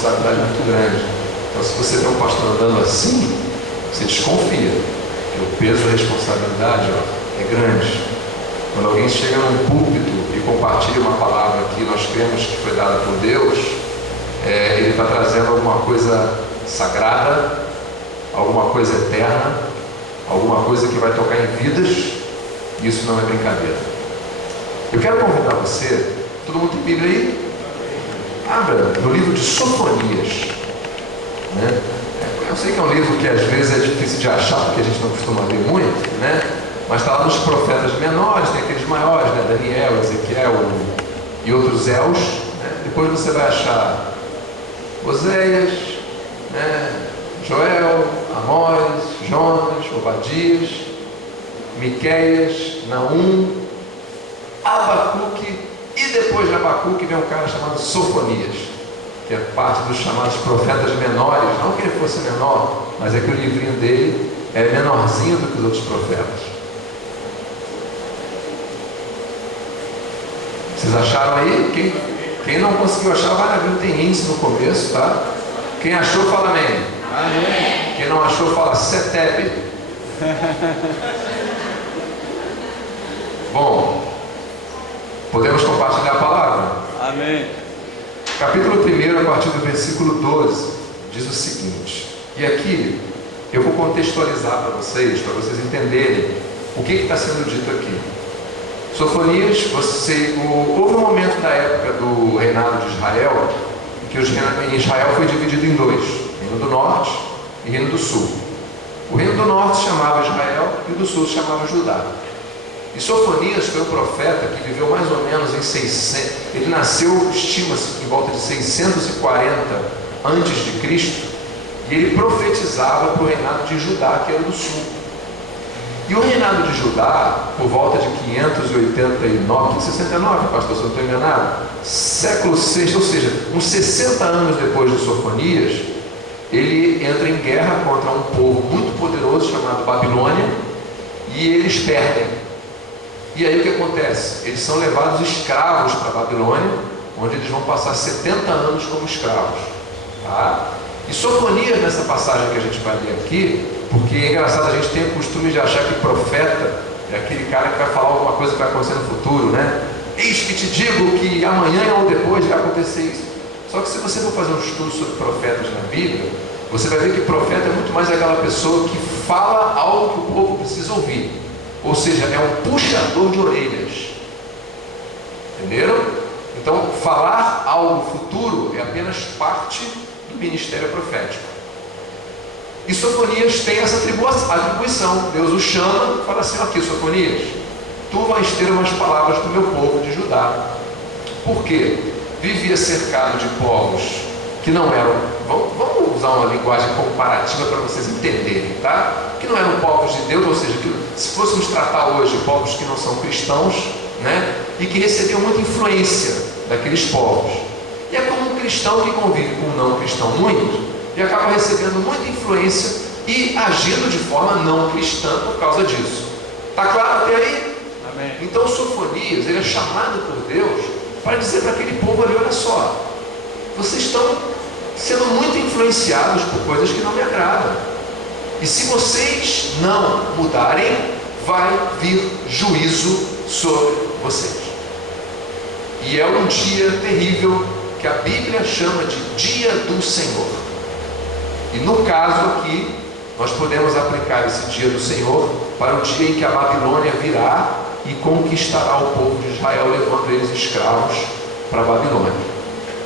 responsabilidade muito grande. Então, se você vê um pastor andando assim, você desconfia, que o peso da responsabilidade é grande. Quando alguém chega num púlpito e compartilha uma palavra que nós cremos que foi dada por Deus, ele está trazendo alguma coisa sagrada, alguma coisa eterna, alguma coisa que vai tocar em vidas, e isso não é brincadeira. Eu quero convidar você, todo mundo tem Bíblia aí? Abra no livro de Sofonias, né? Eu sei que é um livro que às vezes é difícil de achar, porque a gente não costuma ler muito, né? Mas está lá nos profetas menores, tem aqueles maiores, né? Daniel, Ezequiel e outros Els, né? Depois você vai achar Oséias, né? Joel, Amós, Jonas, Obadias, Miqueias, Naum, Abacuque, e depois de Abacuque vem um cara chamado Sofonias, que é parte dos chamados profetas menores. Não que ele fosse menor, mas é que o livrinho dele é menorzinho do que os outros profetas. Vocês acharam aí? Quem não conseguiu achar, vai na Bíblia, tem índice no começo, tá? Quem achou, fala amém. Amém. Quem não achou, fala Setebe. Bom, podemos compartilhar a palavra? Amém. Capítulo 1, a partir do versículo 12, diz o seguinte, e aqui eu vou contextualizar para vocês entenderem o que está sendo dito aqui. Sofonias, houve um momento da época do reinado de Israel, em que Israel foi dividido em dois, Reino do Norte e Reino do Sul. O Reino do Norte se chamava Israel e o do Sul se chamava Judá. E Sofonias foi um profeta que viveu mais ou menos em 600, ele nasceu, estima-se, em volta de 640 antes de Cristo, e ele profetizava para o reinado de Judá, que era do Sul. E o reinado de Judá, por volta de 589, 69, pastor, se eu não estou enganado, século VI, ou seja, uns 60 anos depois de Sofonias, ele entra em guerra contra um povo muito poderoso chamado Babilônia, e eles perdem. E aí o que acontece? Eles são levados escravos para a Babilônia, onde eles vão passar 70 anos como escravos. Tá? E Sofonias, nessa passagem que a gente vai ler aqui, porque é engraçado, a gente tem o costume de achar que profeta é aquele cara que vai falar alguma coisa que vai acontecer no futuro, né? Eis que te digo que amanhã ou depois vai acontecer isso. Só que se você for fazer um estudo sobre profetas na Bíblia, você vai ver que profeta é muito mais aquela pessoa que fala algo que o povo precisa ouvir. Ou seja, é um puxador de orelhas. Entenderam? Então, falar algo futuro é apenas parte do ministério profético. E Sofonias tem essa atribuição. Deus o chama e fala assim: aqui, Sofonias, tu vais ter umas palavras do meu povo de Judá. Por quê? Vivia cercado de povos que não eram, vamos usar uma linguagem comparativa para vocês entenderem, tá? Que não eram povos de Deus, ou seja, que se fôssemos tratar hoje povos que não são cristãos, né? E que recebiam muita influência daqueles povos. E é como um cristão que convive com um não cristão muito, e acaba recebendo muita influência e agindo de forma não cristã por causa disso. Está claro até aí? Amém. Então Sofonias, ele é chamado por Deus para dizer para aquele povo ali: olha só, vocês estão sendo muito influenciados por coisas que não me agradam, e se vocês não mudarem, vai vir juízo sobre vocês. E é um dia terrível que a Bíblia chama de Dia do Senhor. E no caso aqui, nós podemos aplicar esse Dia do Senhor para o dia em que a Babilônia virá e conquistará o povo de Israel, levando eles escravos para a Babilônia.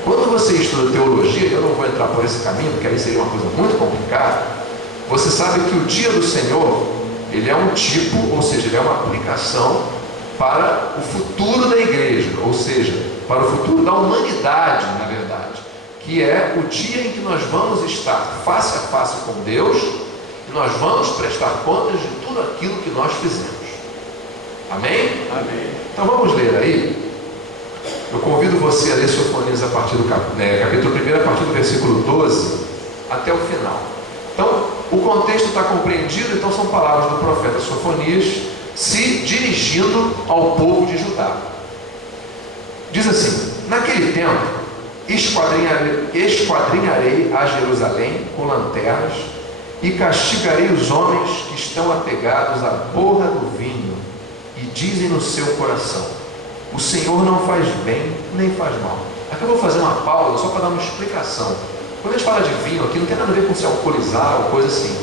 Quando você estuda teologia, eu não vou entrar por esse caminho, porque aí seria uma coisa muito complicada. Você sabe que o Dia do Senhor, ele é um tipo, ou seja, ele é uma aplicação para o futuro da igreja, ou seja, para o futuro da humanidade, na verdade, que é o dia em que nós vamos estar face a face com Deus e nós vamos prestar contas de tudo aquilo que nós fizemos. Amém? Amém. Então vamos ler aí. Eu convido você a ler Sofonias a partir do capítulo 1, a partir do versículo 12 até o final. Então, o contexto está compreendido. Então são palavras do profeta Sofonias se dirigindo ao povo de Judá. Diz assim: naquele tempo, esquadrinharei a Jerusalém com lanternas e castigarei os homens que estão apegados à borra do vinho e dizem no seu coração: o Senhor não faz bem nem faz mal. Aqui eu vou fazer uma pausa só para dar uma explicação. Quando a gente fala de vinho aqui, não tem nada a ver com se alcoolizar ou coisa assim.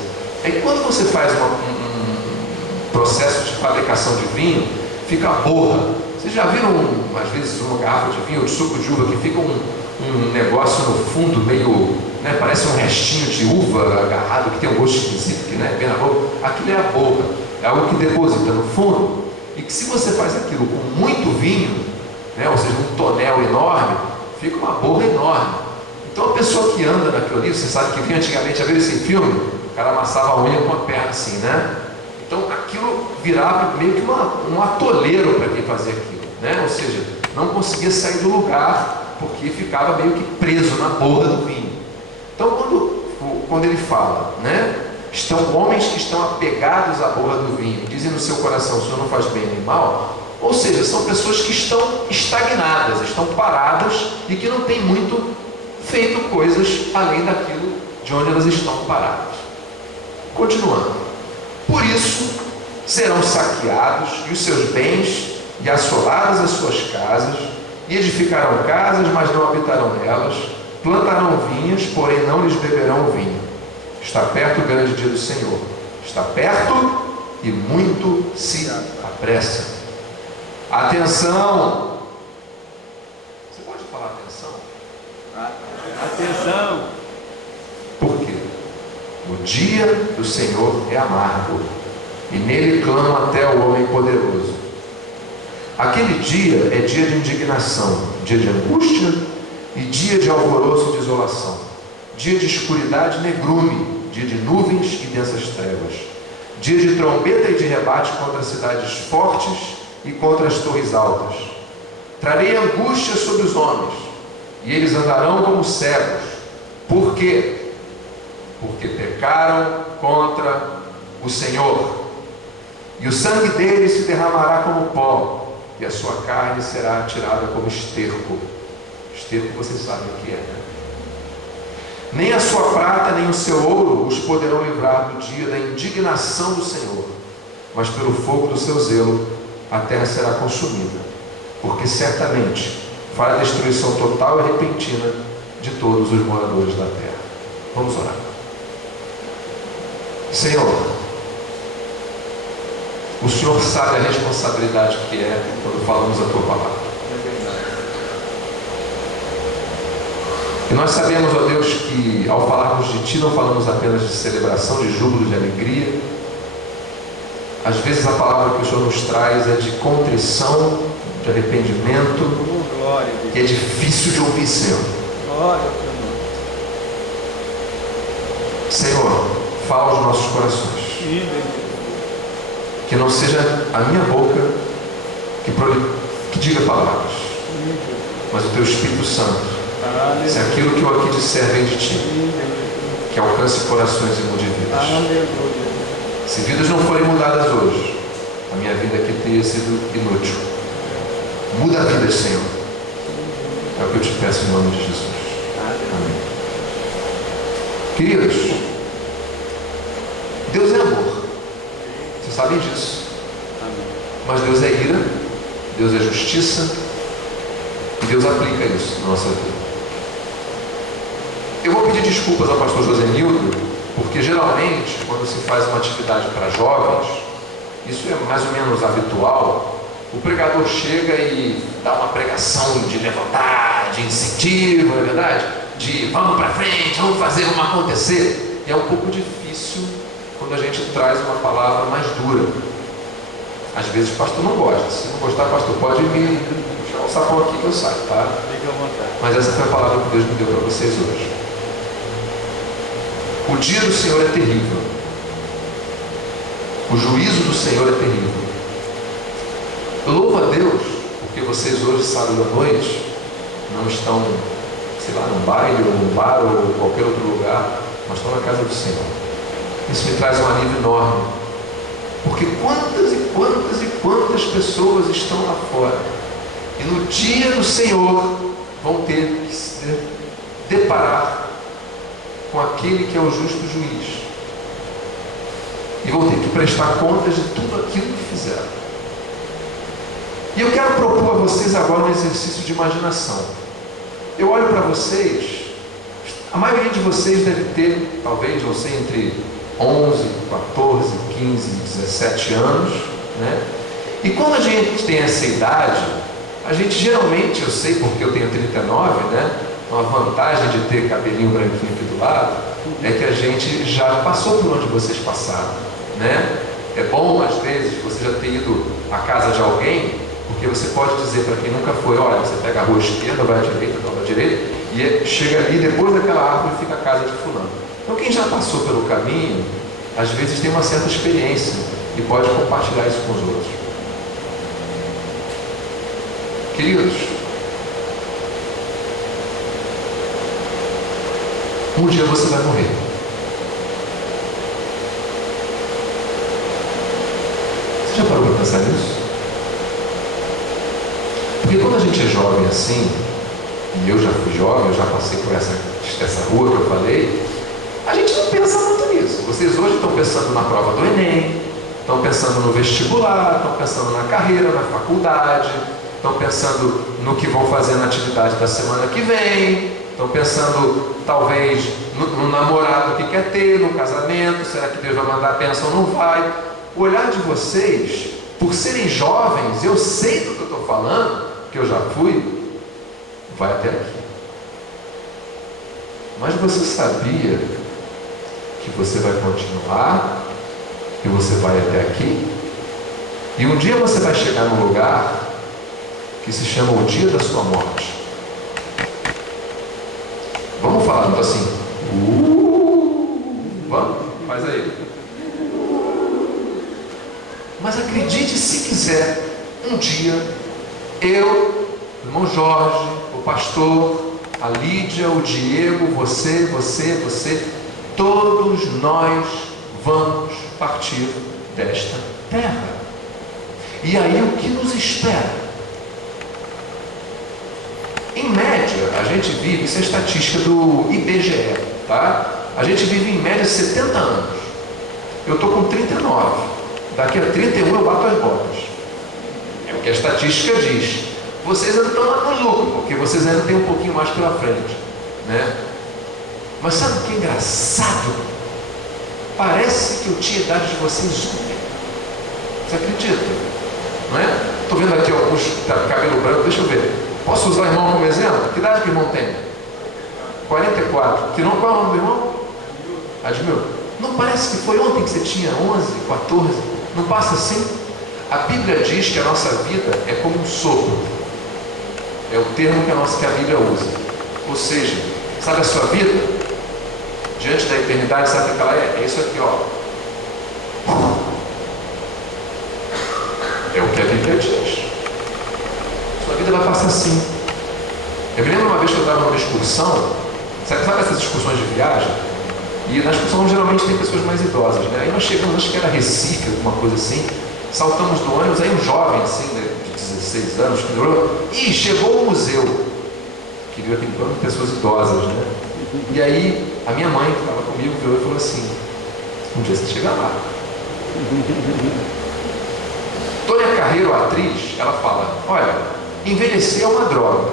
É que quando você faz um processo de fabricação de vinho, fica a borra. Vocês já viram, às vezes, uma garrafa de vinho ou de suco de uva que fica um negócio no fundo meio, né, parece um restinho de uva agarrado que tem um gosto esquisito, que, né, bem na boca? Aquilo é a borra, é algo que deposita no fundo e que, se você faz aquilo com muito vinho, né, ou seja, um tonel enorme, fica uma borra enorme. Então a pessoa que anda naquilo ali, você sabe que vinha antigamente, já viu esse filme? O cara amassava a unha com a perna assim, né? Então aquilo virava meio que um atoleiro para quem fazia aquilo, né? Ou seja, não conseguia sair do lugar porque ficava meio que preso na borra do vinho. Então quando ele fala, né? Estão homens que estão apegados à borra do vinho, dizem no seu coração: o Senhor não faz bem nem mal. Ou seja, são pessoas que estão estagnadas, estão paradas e que não têm muito feito coisas além daquilo de onde elas estão paradas. Continuando: por isso serão saqueados e os seus bens, e assoladas as suas casas, e edificarão casas, mas não habitarão nelas, plantarão vinhas, porém não lhes beberão o vinho. Está perto o grande dia do Senhor, está perto e muito se apressa. Atenção! Você pode falar atenção? Atenção! Por quê? O dia do Senhor é amargo, e nele clama até o homem poderoso. Aquele dia é dia de indignação, dia de angústia e dia de alvoroço e desolação, dia de escuridade e negrume, dia de nuvens e densas trevas, dia de trombeta e de rebate contra cidades fortes e contra as torres altas. Trarei angústia sobre os homens, e eles andarão como cegos. Por quê? Porque pecaram contra o Senhor, e o sangue deles se derramará como pó, e a sua carne será atirada como esterco. Esterco vocês sabem o que é, né? Nem a sua prata nem o seu ouro os poderão livrar do dia da indignação do Senhor, mas pelo fogo do seu zelo a terra será consumida, porque certamente fará destruição total e repentina de todos os moradores da terra. Vamos orar. Senhor, o Senhor sabe a responsabilidade que é quando falamos a Tua palavra. E nós sabemos, ó Deus, que ao falarmos de Ti não falamos apenas de celebração, de júbilo, de alegria. Às vezes a palavra que o Senhor nos traz é de contrição, de arrependimento, e é difícil de ouvir, Senhor. Senhor, fala aos nossos corações. Que não seja a minha boca que diga palavras, mas o Teu Espírito Santo, se aquilo que eu aqui disser vem de Ti, que alcance corações e mude vidas. Se vidas não forem mudadas hoje, a minha vida aqui teria sido inútil. Muda vidas, Senhor. É o que eu te peço em nome de Jesus. Amém. Queridos, Deus é amor. Vocês sabem disso. Mas Deus é ira, Deus é justiça, e Deus aplica isso na nossa vida. Eu vou pedir desculpas ao pastor Josenildo, porque geralmente, quando se faz uma atividade para jovens, isso é mais ou menos habitual, o pregador chega e dá uma pregação de levantar, de incentivo, não é verdade? De vamos para frente, vamos fazer, vamos acontecer. E é um pouco difícil quando a gente traz uma palavra mais dura. Às vezes o pastor não gosta. Se não gostar, pastor, pode me puxar um sapão aqui que eu saio, tá? Fique à vontade. Mas essa foi a palavra que Deus me deu para vocês hoje. O dia do Senhor é terrível. O juízo do Senhor é terrível. Louva a Deus, porque vocês hoje, sábado à noite, não estão, sei lá, num baile, ou num bar, ou em qualquer outro lugar, mas estão na casa do Senhor. Isso me traz um alívio enorme. Porque quantas e quantas e quantas pessoas estão lá fora, e no dia do Senhor vão ter que ser deparar com aquele que é o justo juiz. E vão ter que prestar contas de tudo aquilo que fizeram. E eu quero propor a vocês agora um exercício de imaginação. Eu olho para vocês, a maioria de vocês deve ter, talvez, não sei, entre 11, 14, 15, 17 anos, né? E quando a gente tem essa idade, a gente geralmente, eu sei porque eu tenho 39, né? Uma vantagem de ter cabelinho branquinho aqui do lado, é que a gente já passou por onde vocês passaram, né? É bom, às vezes, você já ter ido à casa de alguém, porque você pode dizer para quem nunca foi, olha, você pega a rua esquerda, vai à direita, dobra à direita, e chega ali, depois daquela árvore fica a casa de fulano. Então quem já passou pelo caminho, às vezes tem uma certa experiência e pode compartilhar isso com os outros. Queridos, um dia você vai morrer. Você já parou para pensar nisso? Porque quando a gente é jovem assim, e eu já fui jovem, eu já passei por essa rua que eu falei, a gente não pensa muito nisso. Vocês hoje estão pensando na prova do Enem, estão pensando no vestibular, estão pensando na carreira, na faculdade, estão pensando no que vão fazer na atividade da semana que vem, estão pensando talvez no namorado que quer ter, no casamento, será que Deus vai mandar a bênção ou não vai? O olhar de vocês, por serem jovens, eu sei do que eu estou falando, que eu já fui, vai até aqui. Mas você sabia que você vai continuar, que você vai até aqui? E um dia você vai chegar num lugar que se chama o dia da sua morte. Vamos falar então assim, vamos? Faz aí. Mas acredite se quiser, um dia, eu, o irmão Jorge, o pastor, a Lídia, o Diego, você, todos nós vamos partir desta terra. E aí o que nos espera? Em média, a gente vive, isso é estatística do IBGE, tá? A gente vive em média 70 anos. Eu estou com 39. Daqui a 31 eu bato as botas. É o que a estatística diz. Vocês ainda estão lá no lucro, porque vocês ainda têm um pouquinho mais pela frente, né? Mas sabe o que é engraçado? Parece que eu tinha a idade de vocês ontem. Você acredita? Não é? Estou vendo aqui alguns cabelo branco, deixa eu ver. Posso usar o irmão como exemplo? Que idade que o irmão tem? 44. Qual é o nome do irmão? Admil. Não parece que foi ontem que você tinha 11, 14? Não passa assim? A Bíblia diz que a nossa vida é como um sopro. É o termo que a Bíblia usa. Ou seja, sabe a sua vida? Diante da eternidade, sabe o que ela é? É isso aqui, ó. É o que a Bíblia diz. Sua vida vai passar assim. Eu me lembro uma vez que eu estava numa excursão. Sabe essas excursões de viagem? E na excursão geralmente tem pessoas mais idosas, né? Aí nós chegamos, acho que era Recife, alguma coisa assim. Saltamos do ônibus, aí um jovem assim, né, de 16 anos, que olhou, e chegou o museu. Queria ter pessoas idosas, né? E aí a minha mãe, que estava comigo, virou e falou assim: um dia você chega lá. Tônia Carreiro, a atriz, ela fala: olha, envelhecer é uma droga,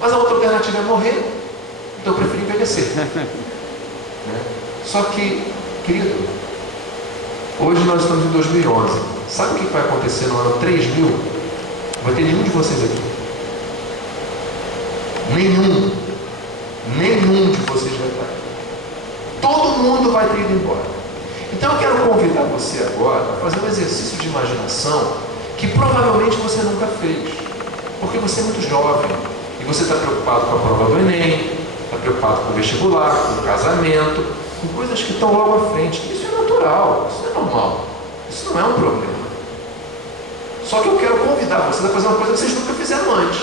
mas a outra alternativa é morrer, então eu prefiro envelhecer. Né? Só que, querido, hoje nós estamos em 2011. Sabe o que vai acontecer no ano 3000? Não vai ter nenhum de vocês aqui. Nenhum de vocês vai estar aqui. Todo mundo vai ter ido embora. Então eu quero convidar você agora a fazer um exercício de imaginação que provavelmente você nunca fez, porque você é muito jovem e você está preocupado com a prova do Enem, está preocupado com o vestibular, com o casamento, com coisas que estão logo à frente. Isso é natural, isso é normal, isso não é um problema. Só que eu quero convidar vocês a fazer uma coisa que vocês nunca fizeram antes.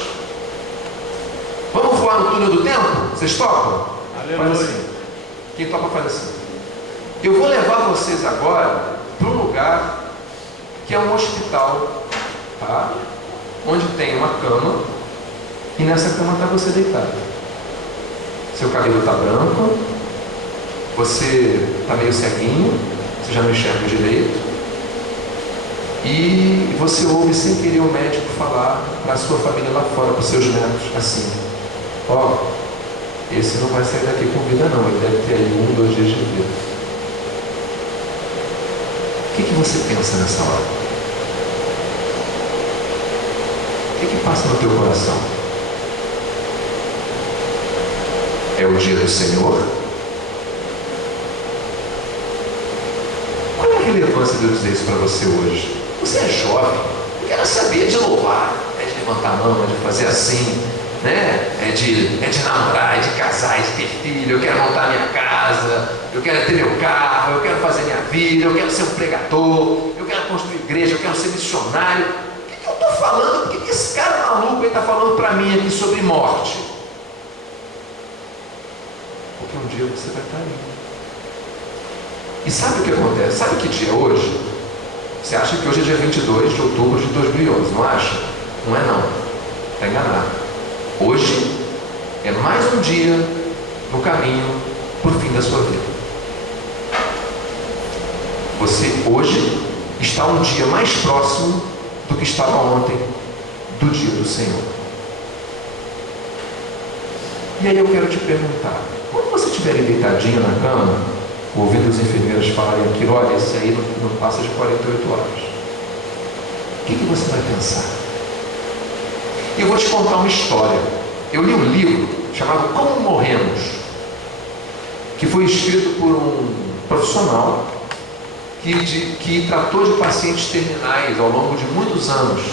Vamos voar no túnel do tempo? Vocês topam? Aleluia. Faz assim. Quem topa faz assim. Eu vou levar vocês agora para um lugar que é um hospital, tá? Onde tem uma cama e nessa cama está você deitado. seu cabelo está branco, você está meio ceguinho, você já não enxerga direito, e você ouve sem querer o médico falar para a sua família lá fora, para os seus netos, assim: ó, esse não vai sair daqui com vida não, ele deve ter aí 1, 2 dias de vida. O que você pensa nessa hora? O que passa no teu coração? É o dia do Senhor? Qual é a relevância de eu dizer isso para você hoje? Você é jovem, não quero saber de louvar, é de levantar a mão, é de fazer assim, né? É de namorar, é de casar, é de ter filho. Eu quero montar minha casa, eu quero ter meu carro, eu quero fazer minha vida, eu quero ser um pregador, eu quero construir igreja, eu quero ser missionário. O que eu estou falando? Por que esse cara maluco está falando para mim aqui sobre morte? Porque um dia você vai estar aí. E sabe o que acontece? Sabe que dia é hoje? Você acha que hoje é dia 22 de outubro de 2011, não acha? Não é não. Está enganado. Hoje é mais um dia no caminho para o fim da sua vida. Você hoje está um dia mais próximo do que estava ontem, do dia do Senhor. E aí eu quero te perguntar, quando você estiver deitadinho na cama, ouvindo os enfermeiros falarem aquilo: olha, esse aí não passa de 48 horas. O que você vai pensar? E eu vou te contar uma história. Eu li um livro chamado Como Morremos, que foi escrito por um profissional que tratou de pacientes terminais ao longo de muitos anos.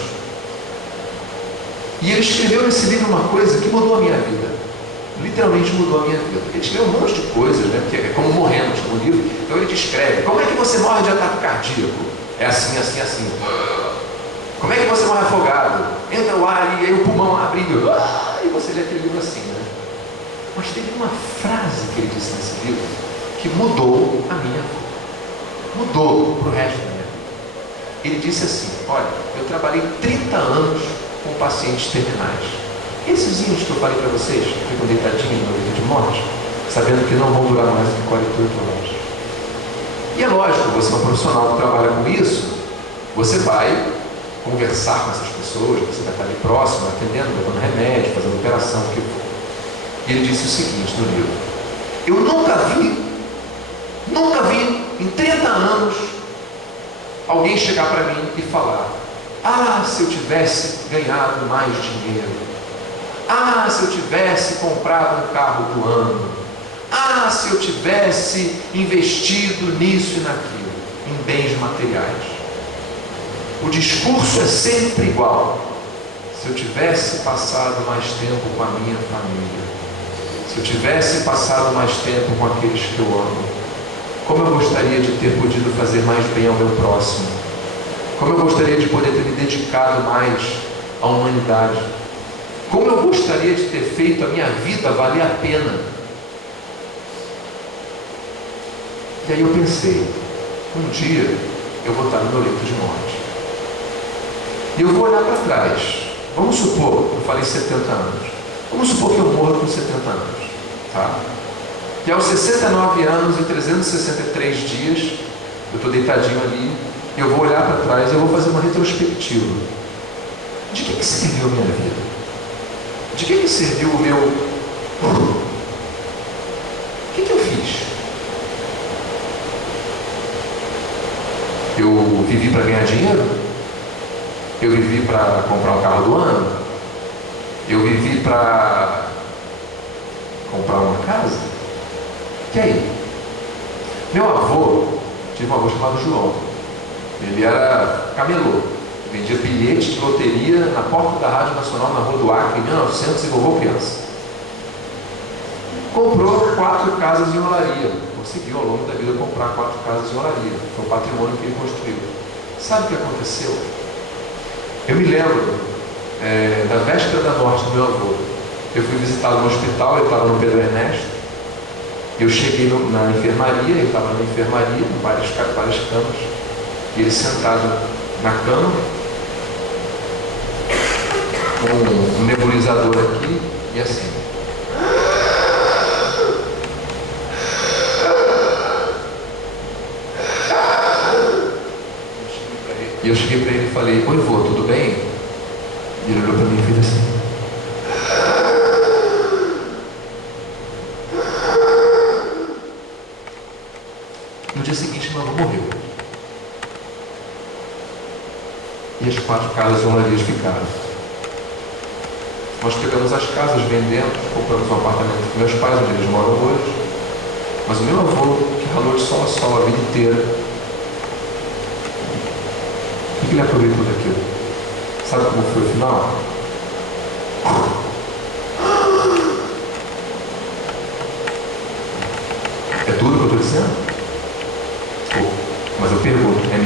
E ele escreveu nesse livro uma coisa que mudou a minha vida. Literalmente mudou a minha vida. Ele escreveu um monte de coisas, né? Que é como morremos no livro. Então ele descreve: como é que você morre de ataque cardíaco? É assim, assim, assim. Como é que você morre afogado? Entra o ar e aí o pulmão abre e você lê aquele livro assim, né? Mas teve uma frase que ele disse nesse livro que mudou a minha vida. Mudou para o resto da minha vida. Ele disse assim: olha, eu trabalhei 30 anos com pacientes terminais. Esses índios que eu falei para vocês, que ficam deitadinhos no leito de morte, sabendo que não vão durar mais do que 48 horas. E é lógico, você é um profissional que trabalha com isso, você vai conversar com essas pessoas, você vai estar ali próximo, atendendo, levando remédio, fazendo operação, o que for. E ele disse o seguinte no livro: eu nunca vi em 30 anos alguém chegar para mim e falar: ah, se eu tivesse ganhado mais dinheiro, ah, se eu tivesse comprado um carro do ano, ah, se eu tivesse investido nisso e naquilo, em bens materiais. O discurso é sempre igual: se eu tivesse passado mais tempo com a minha família, se eu tivesse passado mais tempo com aqueles que eu amo, como eu gostaria de ter podido fazer mais bem ao meu próximo, como eu gostaria de poder ter me dedicado mais à humanidade, como eu gostaria de ter feito a minha vida valer a pena. E aí eu pensei: um dia eu vou estar no meu leito de morte e eu vou olhar para trás. Vamos supor, eu falei 70 anos, vamos supor que eu morro com 70 anos, tá? E aos 69 anos e 363 dias, eu estou deitadinho ali, e eu vou olhar para trás e eu vou fazer uma retrospectiva. De que serviu a minha vida? De que serviu o meu... O que eu fiz? Eu vivi para ganhar dinheiro? Eu vivi para comprar um carro do ano? Eu vivi para comprar uma casa? E aí? Meu avô, tive um avô chamado João. Ele era camelô, vendia bilhete de loteria na porta da Rádio Nacional, na Rua do Acre, em 1900, e vovô criança. Comprou 4 casas em Olaria. Conseguiu ao longo da vida comprar 4 casas em Olaria. Foi o patrimônio que ele construiu. Sabe o que aconteceu? Eu me lembro da véspera da morte do meu avô. Eu fui visitá-lo no hospital, ele estava no Pedro Ernesto. Eu cheguei na enfermaria, ele estava na enfermaria, com várias camas. E ele sentado na cama, com um nebulizador aqui, e assim. cheguei para ele e falei: oi, vô, tudo bem? E ele olhou para mim e fez assim. No dia seguinte, meu avô morreu. E as 4 casas honrarias ficaram. Nós pegamos as casas, vendemos, compramos um apartamento com meus pais, onde eles moram hoje. Mas o meu avô, que ralou de sol a sol a vida inteira, o que ele aproveitou daquilo? Sabe como foi o final? É tudo que eu estou dizendo? Mas eu pergunto, é